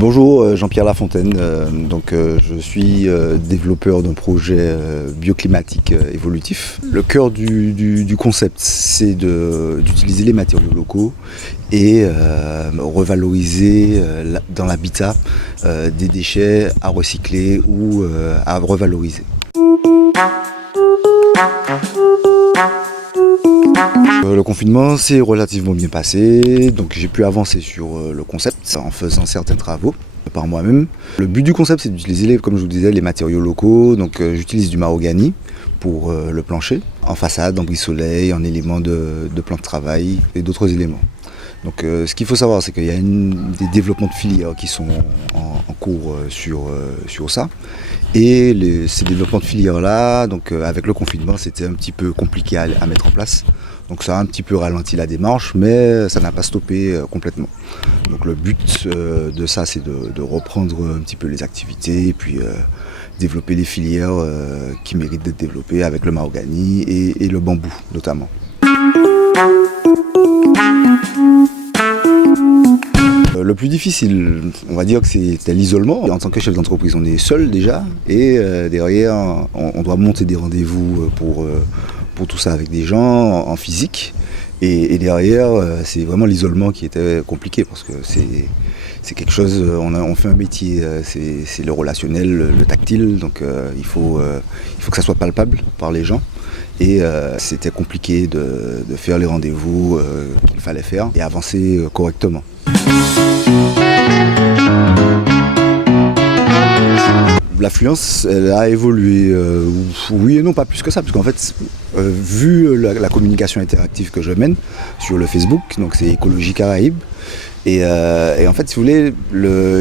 Bonjour, Jean-Pierre Lafontaine. Je suis développeur d'un projet bioclimatique évolutif. Le cœur du concept, c'est d'utiliser les matériaux locaux et revaloriser dans l'habitat des déchets à recycler ou à revaloriser. Le confinement s'est relativement bien passé, donc j'ai pu avancer sur le concept en faisant certains travaux par moi-même. Le but du concept, c'est d'utiliser, comme je vous disais, les matériaux locaux. Donc j'utilise du mahogany pour le plancher, en façade, en brise-soleil, en éléments de plan de travail et d'autres éléments. Donc ce qu'il faut savoir, c'est qu'il y a des développements de filières qui sont en cours sur ça. Et ces développements de filières-là, avec le confinement, c'était un petit peu compliqué à mettre en place. Donc ça a un petit peu ralenti la démarche, mais ça n'a pas stoppé complètement. Donc le but de ça, c'est de reprendre un petit peu les activités et puis développer les filières qui méritent d'être développées avec le mahogany et le bambou notamment. Le plus difficile, on va dire que c'était l'isolement. En tant que chef d'entreprise, on est seul déjà et derrière, on doit monter des rendez-vous pour tout ça avec des gens en physique. Et derrière, c'est vraiment l'isolement qui était compliqué parce que c'est quelque chose, on fait un métier, c'est le relationnel, le tactile, donc il faut que ça soit palpable par les gens. Et c'était compliqué de faire les rendez-vous qu'il fallait faire et avancer correctement. L'affluence, elle a évolué, oui et non, pas plus que ça, parce qu'en fait, vu la communication interactive que je mène sur le Facebook, donc c'est Écologie Caraïbes, et en fait, si vous voulez,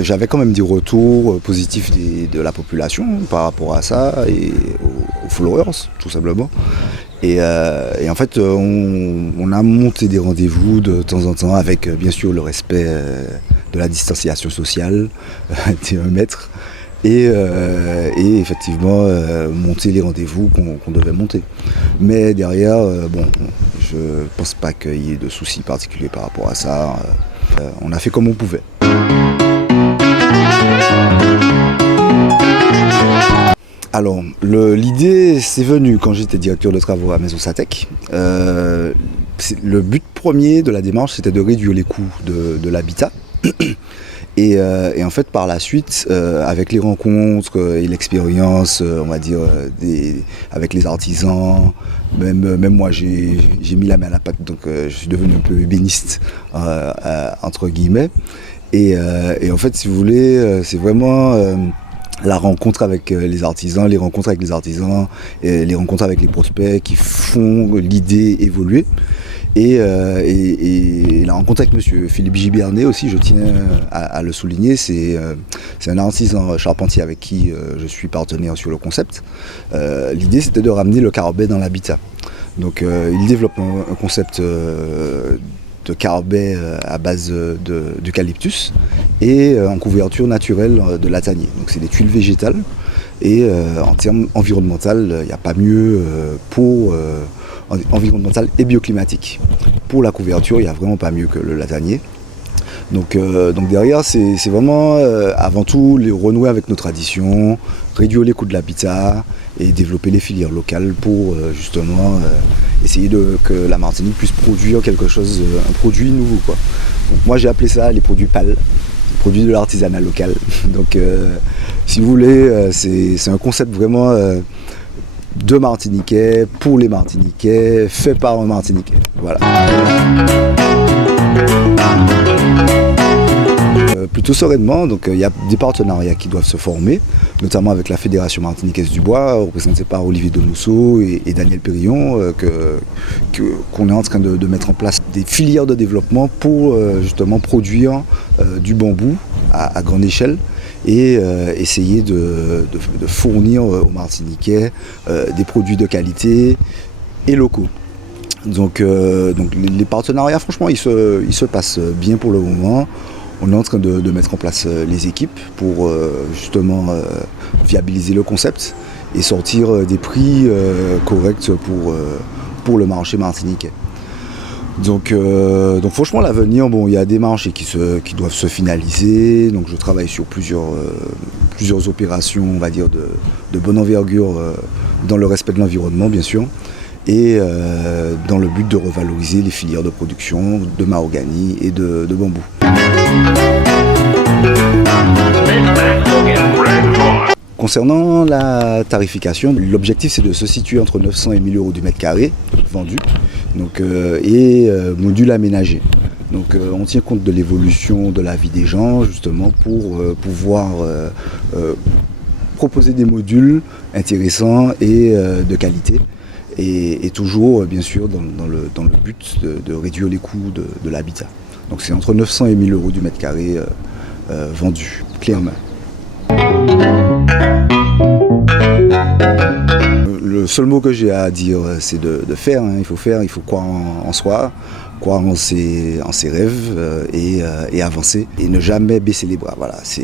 j'avais quand même des retours positifs de la population par rapport à ça, et aux followers, tout simplement. Et en fait, on a monté des rendez-vous de temps en temps avec, bien sûr, le respect de la distanciation sociale, des 1 mètre. Et effectivement monter les rendez-vous qu'on devait monter. Mais derrière, je pense pas qu'il y ait de soucis particuliers par rapport à ça. On a fait comme on pouvait. Alors, l'idée c'est venu quand j'étais directeur de travaux à Maison Satec. Le but premier de la démarche, c'était de réduire les coûts de l'habitat. Et en fait, par la suite, avec les rencontres et l'expérience, on va dire, avec les artisans, même moi, j'ai mis la main à la pâte, donc je suis devenu un peu ébéniste, entre guillemets. Et en fait, si vous voulez, c'est vraiment la rencontre avec les artisans, les rencontres avec les artisans, et les rencontres avec les prospects qui font l'idée évoluer. Et la rencontre avec monsieur Philippe Gibernay aussi, je tiens à le souligner, c'est un artisan charpentier avec qui je suis partenaire sur le concept. L'idée, c'était de ramener le carabet dans l'habitat. Donc il développe un concept de carabet à base d'eucalyptus et en couverture naturelle de latanier. Donc c'est des tuiles végétales et en termes environnementaux, il n'y a pas mieux pour environnemental et bioclimatique. Pour la couverture, il n'y a vraiment pas mieux que le latanier. Donc derrière, c'est vraiment avant tout renouer avec nos traditions, réduire les coûts de l'habitat et développer les filières locales pour justement essayer que la Martinique puisse produire quelque chose, un produit nouveau, quoi. Donc moi j'ai appelé ça les produits PAL, les produits de l'artisanat local. Donc si vous voulez, c'est un concept vraiment de Martiniquais, pour les Martiniquais, fait par un Martiniquais. Voilà. Plutôt sereinement, donc il y a des partenariats qui doivent se former, notamment avec la Fédération Martiniquaise du Bois, représentée par Olivier Domousseau et Daniel Périllon, qu'on est en train de mettre en place des filières de développement pour justement produire du bambou à grande échelle et essayer de fournir aux Martiniquais des produits de qualité et locaux. Donc les partenariats, franchement, ils se passent bien pour le moment. On est en train de mettre en place les équipes pour justement viabiliser le concept et sortir des prix corrects pour le marché martiniquais. Donc franchement l'avenir, bon, il y a des marchés qui doivent se finaliser. Donc je travaille sur plusieurs opérations, on va dire, de bonne envergure dans le respect de l'environnement bien sûr. Et dans le but de revaloriser les filières de production de mahogany et de bambou. Concernant la tarification, l'objectif c'est de se situer entre 900 et 1000 euros du mètre carré vendu, et module aménagé. Donc on tient compte de l'évolution de la vie des gens justement pour pouvoir proposer des modules intéressants et de qualité. Et toujours, bien sûr, dans le but de réduire les coûts de l'habitat. Donc c'est entre 900 et 1000 euros du mètre carré vendu, clé en main. Le seul mot que j'ai à dire, c'est de faire. Il faut faire, il faut croire en soi, croire en ses rêves et avancer. Et ne jamais baisser les bras. Voilà, c'est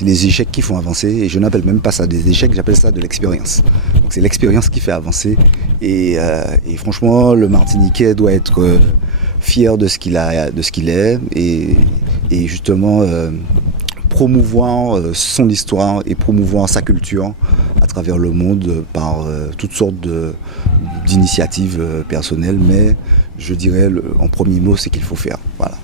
les échecs qui font avancer. Et je n'appelle même pas ça des échecs, j'appelle ça de l'expérience. Donc c'est l'expérience qui fait avancer. Et franchement, le Martiniquais doit être fier de ce qu'il est. Et justement promouvoir son histoire et promouvoir sa culture à travers le monde par toutes sortes d'initiatives personnelles, mais je dirais en premier mot c'est qu'il faut faire. Voilà.